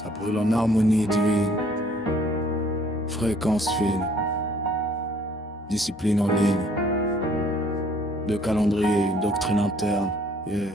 Ça brûle en harmonie divine, fréquence fine, discipline en ligne, de calendrier, doctrine interne, yeah.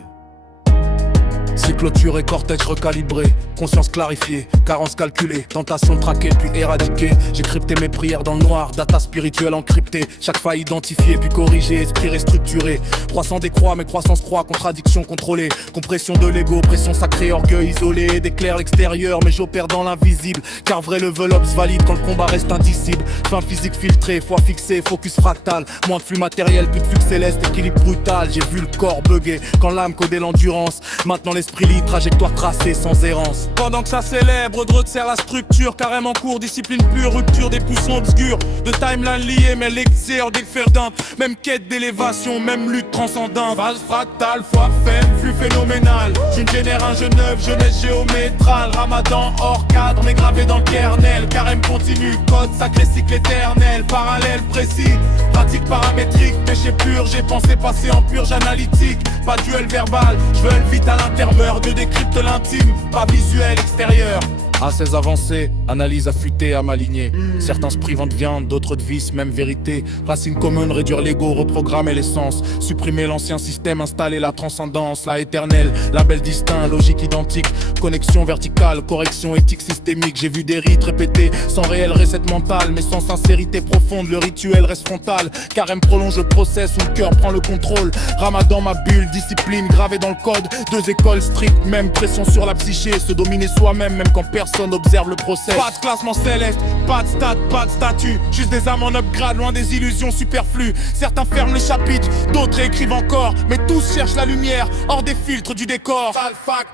Cycloture et cortège recalibré, conscience clarifiée, carence calculée, tentation traquée puis éradiquée. J'ai crypté mes prières dans le noir, data spirituelle encryptée. Chaque faille identifiée puis corrigée, esprit restructuré. Croissant décroît, mais croissance croît, contradiction contrôlée. Compression de l'ego, pression sacrée, orgueil isolé. D'éclair l'extérieur, mais j'opère dans l'invisible. Car vrai level up se valide quand le combat reste indicible. Fin physique filtrée, foi fixée, focus fractal. Moins de flux matériel, plus de flux céleste, équilibre brutal. J'ai vu le corps bugger quand l'âme codait l'endurance. Maintenant l'esprit lit, trajectoire tracée sans errance. Pendant que ça célèbre, Dreux serre la structure. Carrément court, discipline pure, rupture des poussons obscurs. De timeline liée, mais l'excès déferdante. Même quête d'élévation, même lutte transcendante. Phase fractale, foi faible, flux phénoménal. Je génère un jeu neuf, jeunesse géométrale. Ramadan hors cadre, mais gravé dans le kernel. Carême continu, code sacré, cycle éternel. Parallèle précis, pratique paramétrique. Péché pur, j'ai pensé passer en purge analytique. Pas duel verbal, je veux le vite à l'intermeure. Dieu décrypte l'intime, pas visuel extérieur. À ses avancées, analyse affûtée à m'aligner. Certains se privant de viande, d'autres de vice, même vérité. Racine commune, réduire l'ego, reprogrammer l'essence. Supprimer l'ancien système, installer la transcendance. La éternelle, label distinct, logique identique. Connexion verticale, correction éthique systémique. J'ai vu des rites répétés, sans réelle recette mentale. Mais sans sincérité profonde, le rituel reste frontal. Carême prolonge le process où le cœur prend le contrôle. Ramadan ma bulle, discipline gravée dans le code. Deux écoles strictes, même pression sur la psyché. Se dominer soi-même, même quand personne observe le process. Pas de classement céleste, pas de stade, pas de statut. Juste des âmes en upgrade, loin des illusions superflues. Certains ferment les chapitres, d'autres écrivent encore. Mais tous cherchent la lumière, hors des filtres du décor. Tal fac,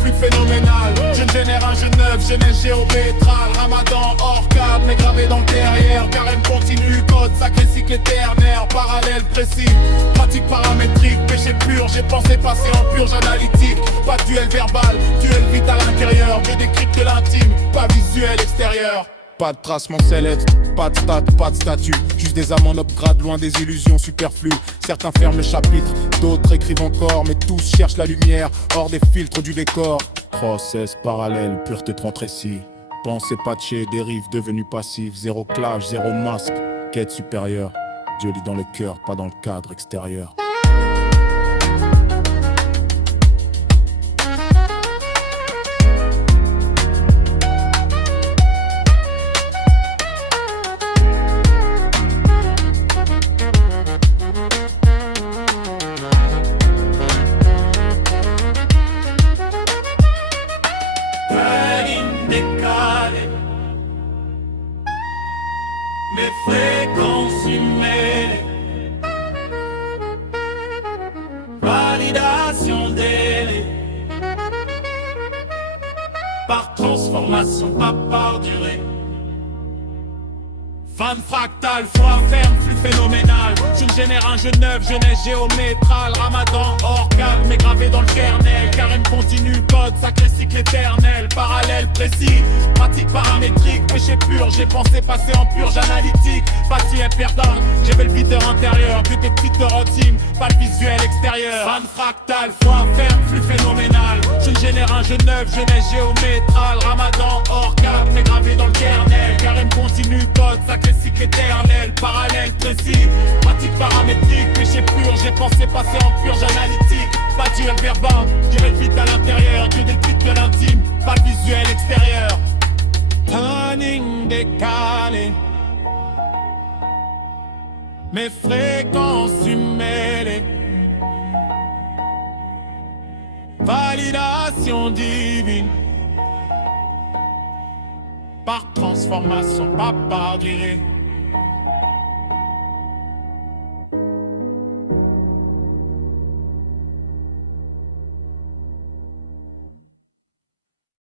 flux phénoménal. Je génère un jeu neuf, jeunesse géométrale. Ramadan hors cadre, mais gravé dans le derrière. Carême continu, code sacré, cycle éternel. Parallèle précis, pratique paramétrique. Péché pur, j'ai pensé passer en purge analytique. Pas de duel verbal, duel vite à l'intérieur. Je décrypte l'intime, pas visuel extérieur. Pas de tracement céleste, pas de stats, pas de statut. Juste des âmes en upgrade, loin des illusions superflues. Certains ferment le chapitre, d'autres écrivent encore. Mais tous cherchent la lumière, hors des filtres du décor. Process parallèle, pureté transrécie. Pensée patchée, dérive devenue passive. Zéro clash, zéro masque, quête supérieure. Dieu lit dans le cœur, pas dans le cadre extérieur. Décalé, mes fréquences humées, validation délai, par transformation, pas par durée. Fan fractale, foi ferme, flux phénoménal. Je génère un jeu neuf, jeunesse géométrale. Ramadan hors cadre, mais gravé dans le kernel. Carême continu, code sacré, cycle éternel. Parallèle précis, pratique paramétrique. Péché pur, j'ai pensé passer en purge analytique. Partie imperdante, j'ai le videur intérieur. But et petites intime, pas le visuel extérieur. Fan fractale, foi ferme, flux phénoménal. Je génère un jeu neuf, jeunesse géométrale. Ramadan hors cadre, mais gravé dans le kernel. Carême continu, code sacré, cycle éternel, parallèle précis, pratique paramétrique, péché pur, j'ai pensé passer en purge analytique. Pas duel verbal, dirais vite à l'intérieur. Dieu décrypte l'intime, pas le visuel extérieur. Planning décalé, mes fréquences humées, validation divine, par transformation, pas par durée.